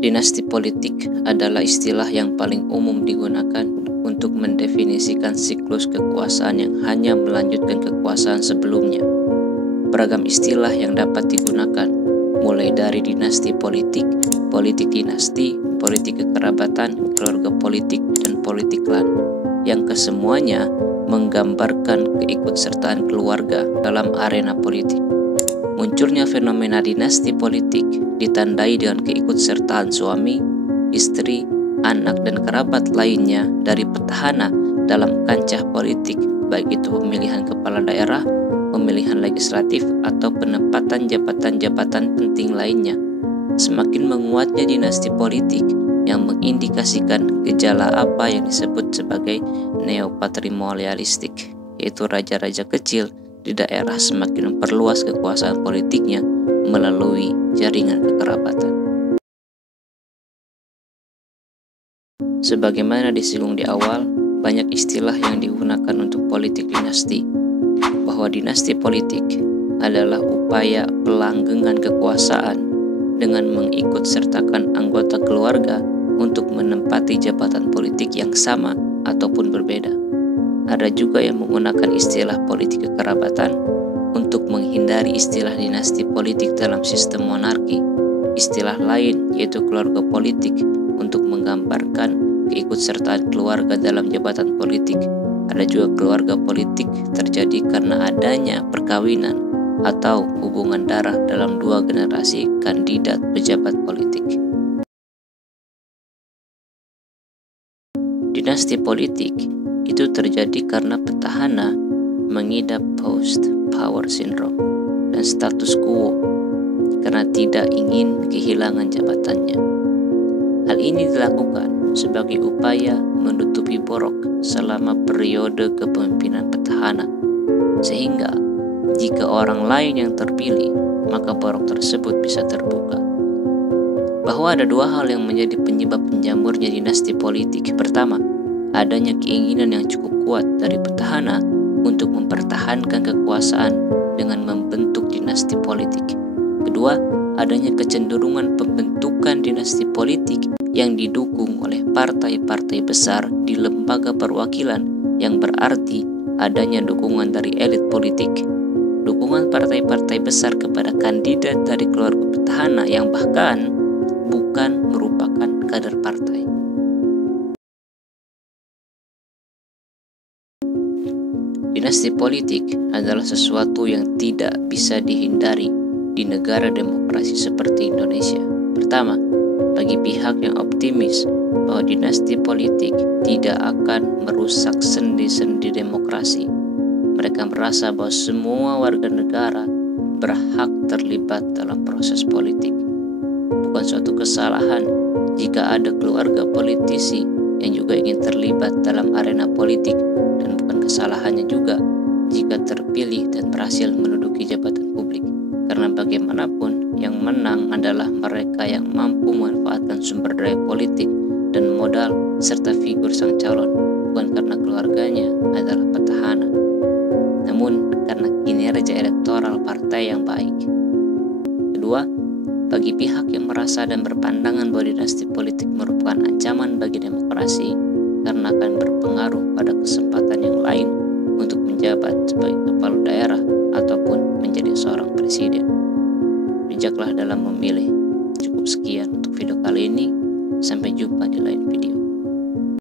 Dinasti politik adalah istilah yang paling umum digunakan untuk mendefinisikan siklus kekuasaan yang hanya melanjutkan kekuasaan sebelumnya. Beragam istilah yang dapat digunakan, mulai dari dinasti politik, politik dinasti, politik kekerabatan, keluarga politik, dan politik klan, yang kesemuanya menggambarkan keikutsertaan keluarga dalam arena politik. Munculnya fenomena dinasti politik ditandai dengan keikutsertaan suami, istri, anak, dan kerabat lainnya dari petahana dalam kancah politik, baik itu pemilihan kepala daerah, pemilihan legislatif, atau penempatan jabatan-jabatan penting lainnya. Semakin menguatnya dinasti politik yang mengindikasikan gejala apa yang disebut sebagai neopatrimonialistik, yaitu raja-raja kecil di daerah semakin memperluas kekuasaan politiknya melalui jaringan kekerabatan. Sebagaimana disinggung di awal, banyak istilah yang digunakan untuk politik dinasti, bahwa dinasti politik adalah upaya pelanggengan kekuasaan dengan mengikutsertakan anggota keluarga untuk menempati jabatan politik yang sama ataupun berbeda. Ada juga yang menggunakan istilah politik kekerabatan untuk menghindari istilah dinasti politik dalam sistem monarki. Istilah lain yaitu keluarga politik untuk menggambarkan keikutsertaan keluarga dalam jabatan politik. Ada juga keluarga politik terjadi karena adanya perkawinan atau hubungan darah dalam dua generasi kandidat pejabat politik. Dinasti politik itu terjadi karena petahana mengidap post-power syndrome dan status quo karena tidak ingin kehilangan jabatannya. Hal ini dilakukan sebagai upaya menutupi borok selama periode kepemimpinan petahana, sehingga jika orang lain yang terpilih, maka borok tersebut bisa terbuka. Bahwa ada dua hal yang menjadi penyebab menjamurnya dinasti politik. Pertama, adanya keinginan yang cukup kuat dari petahana untuk mempertahankan kekuasaan dengan membentuk dinasti politik. Kedua, adanya kecenderungan pembentukan dinasti politik yang didukung oleh partai-partai besar di lembaga perwakilan, yang berarti adanya dukungan dari elit politik. Dukungan partai-partai besar kepada kandidat dari keluarga petahana yang bahkan bukan merupakan kader partai. Dinasti politik adalah sesuatu yang tidak bisa dihindari di negara demokrasi seperti Indonesia. Pertama, bagi pihak yang optimis bahwa dinasti politik tidak akan merusak sendi-sendi demokrasi, mereka merasa bahwa semua warga negara berhak terlibat dalam proses politik. Bukan suatu kesalahan jika ada keluarga politisi yang juga ingin terlibat dalam arena politik, dan bukan kesalahannya juga jika terpilih dan berhasil menduduki jabatan publik, karena bagaimanapun yang menang adalah mereka yang mampu memanfaatkan sumber daya politik dan modal serta figur sang calon, bukan karena keluarganya adalah petahana, namun karena kinerja elektoral partai yang baik. Kedua, bagi pihak yang merasa dan berpandangan bahwa dinasti politik merupakan ancaman bagi demokrasi karena akan berpengaruh pada kesempatan yang lain untuk menjabat sebagai kepala daerah ataupun menjadi seorang presiden. Bijaklah dalam memilih. Cukup sekian untuk video kali ini. Sampai jumpa di lain video.